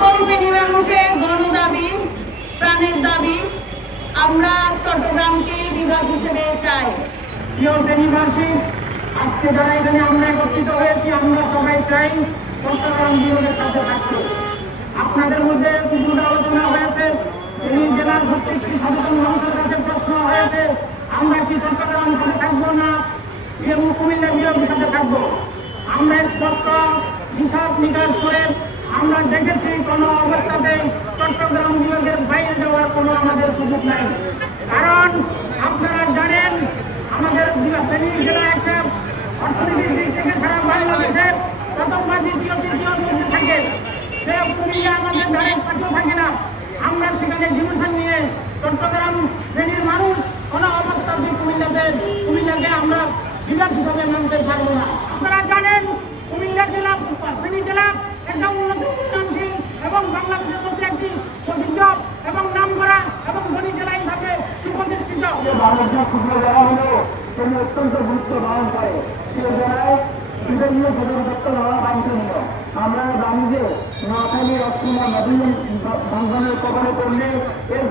ফেনী মানুষের গণ দাবি, প্রাণের দাবি, আমরা চট্টগ্রামকে বিভাগ হিসেবে চাই। প্রিয় দেশবাসী আজকে যারা এখানে আমরা একত্রিত হয়েছি, আমরা সবাই চাই চট্টগ্রাম বিভাগের সাথে থাকতে আপনাদের মধ্যে কিছু আলোচনা হয়েছে, এই জেলার প্রত্যেকটি সচেতন মানুষের কাছে প্রশ্ন হয়েছে, আমরা কি চট্টগ্রাম সাথে থাকব না কুমিল্লা বিভাগের সাথে থাকব? আমরা স্পষ্ট হিসাব নিকাশ করে আমরা দেখেছি কোনো অবস্থাতেই চট্টগ্রাম বিভাগের বাইরে যাওয়ার কোনো আমাদের সুযোগ নাই। কারণ আপনারা জানেন, আমাদের জেলা একটা অর্থনীতির দিক থেকে সারা বাংলাদেশের প্রথম বা দ্বিতীয়, তৃতীয় মধ্যে থাকে। সে কুমিল্লা আমাদের ধারের কাছেও থাকে না। আমরা সেখানে ডিভিশন নিয়ে চট্টগ্রাম ফেনীর মানুষ কোনো অবস্থাতেই কুমিল্লাতে, কুমিল্লাকে আমরা বিভাগ হিসাবে মানতে পারব না। আপনারা জানেন, কুমিল্লা জেলা ফেনী জেলা একটা উন্নত উন্নয়নশীল এবং বাংলাদেশের মধ্যে একটি প্রসিদ্ধ এবং নামকরা এবং ধনী জেলা হিসাবে সুপ্রতিষ্ঠিত বাংলাদেশের ক্ষুদ্র যারা হলো তিনি অত্যন্ত গুরুত্ব বাঞ্ছনীয় আমরা জানি যে নোয়াখালীর অসীমা নদী বন্ধনের কবলে এর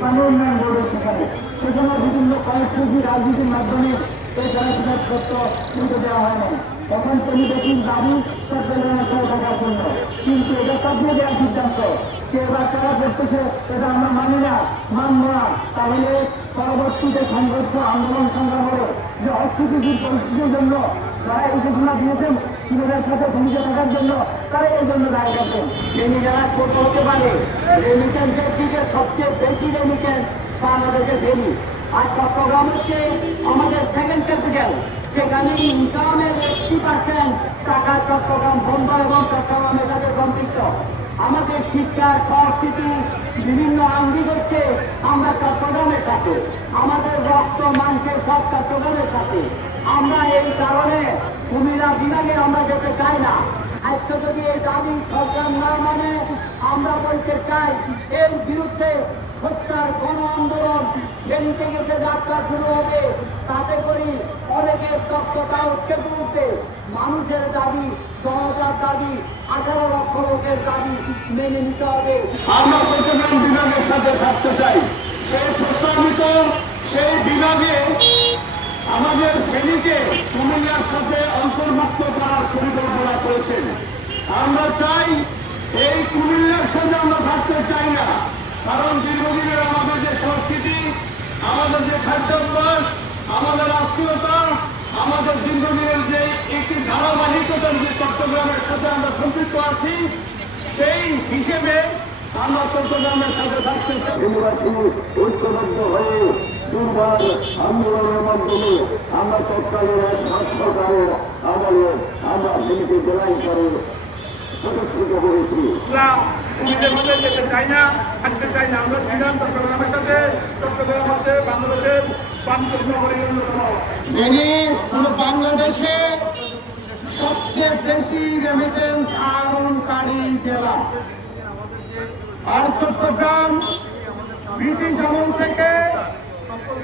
পানি উন্নয়ন বোর্ডের সেখানে সেখানে বিভিন্ন কর্মসূচি রাজনীতির মাধ্যমে এই জেলা সদর তুলতে দেওয়া হয় না এখন দাবি জন্য কিন্তু এটা কাটিয়ে দেওয়ার সিদ্ধান্ত। সে এবার তারা করতেছে এটা আমরা মানি না, মানব না। তাহলে পরবর্তীতে সংঘর্ষ, আন্দোলন সংগ্রাম যে অস্থিতিশীল পরিস্থিতির জন্য যারা এই ঘোষণা দিয়েছেন চীনের সাথে ভূমিকা থাকার জন্য তারা এই জন্য দায়ী আছেন তিনি যারা ছোট হতে পারে। রেমিটেন্সের দিকে সবচেয়ে বেশি রেমিটেন্স তা আমাদেরকে ফেরি আর চট্টগ্রাম হচ্ছে আমাদের সেকেন্ড ক্যাপিটাল সেখানে ইনকামের এইটটি পার্সেন্ট টাকা চট্টগ্রাম বোম্বাই এবং চট্টগ্রামে তাদের সম্পৃক্ত আমাদের শিক্ষার সংস্কৃতি বিভিন্ন আঙ্গিক হচ্ছে, আমরা চট্টগ্রামের সাথে। আমাদের রক্ত মাংসের সব চট্টগ্রামের সাথে। আমরা এই কারণে কুমিল্লা বিভাগে আমরা যেতে চাই না। আজকে যদি এই দাবি সরকার না মানে আমরা বলতে চাই, এর বিরুদ্ধে হত্যার গণ আন্দোলন ফেনীতে গেছে যাত্রা শুরু হবে, তাতে করি অনেকের দক্ষতা উঠে তুলতে মানুষের দাবি, জনতার দাবি আঠারো লক্ষ লোকের দাবি মেনে নিতে হবে। আমরা চট্টগ্রাম বিভাগের সাথে থাকতে চাই। সেই প্রস্তাবিত সেই বিভাগে আমাদের ফেনীকে কুমিল্লার সাথে অন্তর্ভুক্ত করার পরিকল্পনা করেছেন। আমরা চাই এই কুমিল্লার সাথে আমরা থাকতে চাই না। কারণ দীর্ঘদিনের আমাদের যে সংস্কৃতি, আমাদের যে খাদ্যাভ্যাস, আমাদের আত্মীয়তা আমাদের দীর্ঘদিনের যে একটি ধারাবাহিকতার যে চট্টগ্রামের সাথে আমরা সম্পৃক্ত আছি সেই হিসেবে আমরা চট্টগ্রামের সাথে থাকতে চাই। ঐক্যবদ্ধ হয়ে দুর্বার আন্দোলনের মাধ্যমে আমরা ভারত সরকারের আমলে আমরা ভূমিকে জেলা হিসাবে প্রতিষ্ঠিত করেছি। যেতে চাই না থাকতে চাই না। আমরা ছিলাম চট্টগ্রামের সাথে। চট্টগ্রাম হচ্ছে বাংলাদেশের হলো বাংলাদেশে সবচেয়ে বেশি রেমিটেন্স আহরণকারী জেলা। আর চট্টগ্রাম, ব্রিটিশ আমল থেকে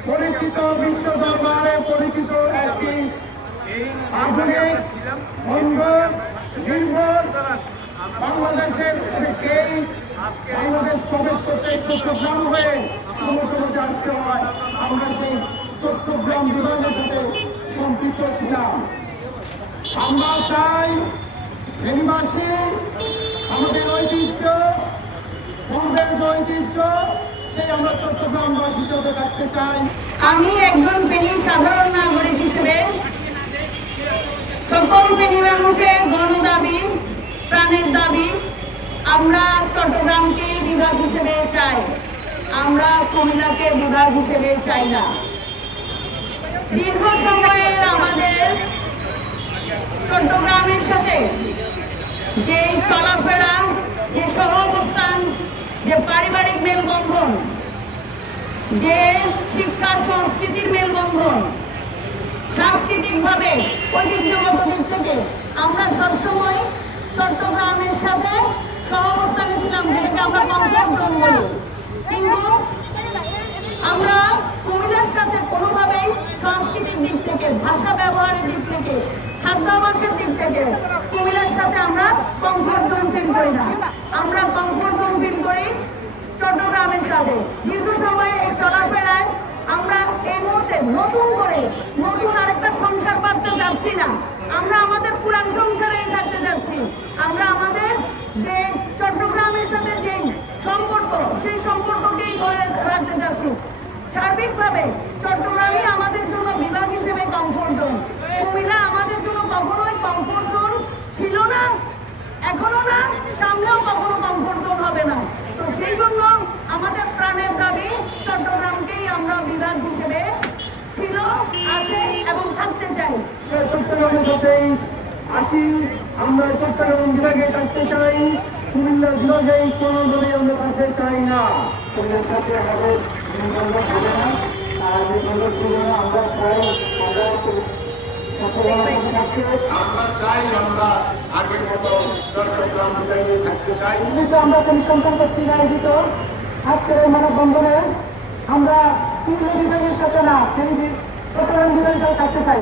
পরিচিত বিশ্ব দরবারে পরিচিত একটি আধুনিক সুন্দর নির্ভর বাংলাদেশের বাংলাদেশ প্রবেশ করতে চট্টগ্রাম হয়ে সমগ্র সেই সাথে সম্পৃক্ত ছিলাম। আমরা চাই আমাদের ঐতিহ্য ঐতিহ্য চাই। আমি একজন ফেনী সাধারণ নাগরিক হিসেবে সকল ফেনী মানুষের গণ দাবি প্রাণের দাবি আমরা চট্টগ্রামকে বিভাগ হিসেবে চাই। আমরা কুমিল্লাকে বিভাগ হিসেবে চাই না। দীর্ঘ সময়ের আমাদের চট্টগ্রামের সাথে যে চলাফেরা, যে সহ অবস্থান যে পারিবারিক মেলবন্ধন, যে শিক্ষা সংস্কৃতির মেলবন্ধন সাংস্কৃতিক ভাবে ঐতিহ্যগত দিক থেকে আমরা সবসময় চট্টগ্রামের সাথে সহাবস্থানে ছিলাম, যেটাকে আমরা কমফোর্ট জোন ছাত্রাবাসের দিক থেকে কুমিল্লার সাথে আমরা কমফোর্ট জোন করি না। আমরা কমফোর্ট জোন করি চট্টগ্রামের সাথে। দীর্ঘ সময় এই চলাফেরায় আমরা এই মুহূর্তে নতুন করে নতুন আরেকটা সংসার পাততে যাচ্ছি না। আমরা আমাদের পুরান সংসারেই থাকতে যাচ্ছি আমরা আমাদের যে চট্টগ্রামের সাথে যে সম্পর্ক, সেই সম্পর্ককেই ধরে রাখতে যাচ্ছি সার্বিকভাবে চট্টগ্রামই আমাদের জন্য আছি। আমরা চট্টগ্রাম বিভাগে থাকতে চাই। কুমিল্লা বিভাগে কোনো দলে আমরা থাকতে চাই না। তোমাদের সাথে আমাদের নিবন্ধন হবে না। আর নিবন্ধন ছিল না আমরা চাই আমরা আমরা চাই আমরা আগের মতো চট্টগ্রাম বিভাগে থাকতে চাই। কিন্তু আমরা কনসেন্ট্রেট করছি না আয়োজিত আজকের এই মানববন্ধনে আমরা কুমিল্লা বিভাগের সাথে না সেই চট্টগ্রাম বিভাগের সাথে থাকতে চাই।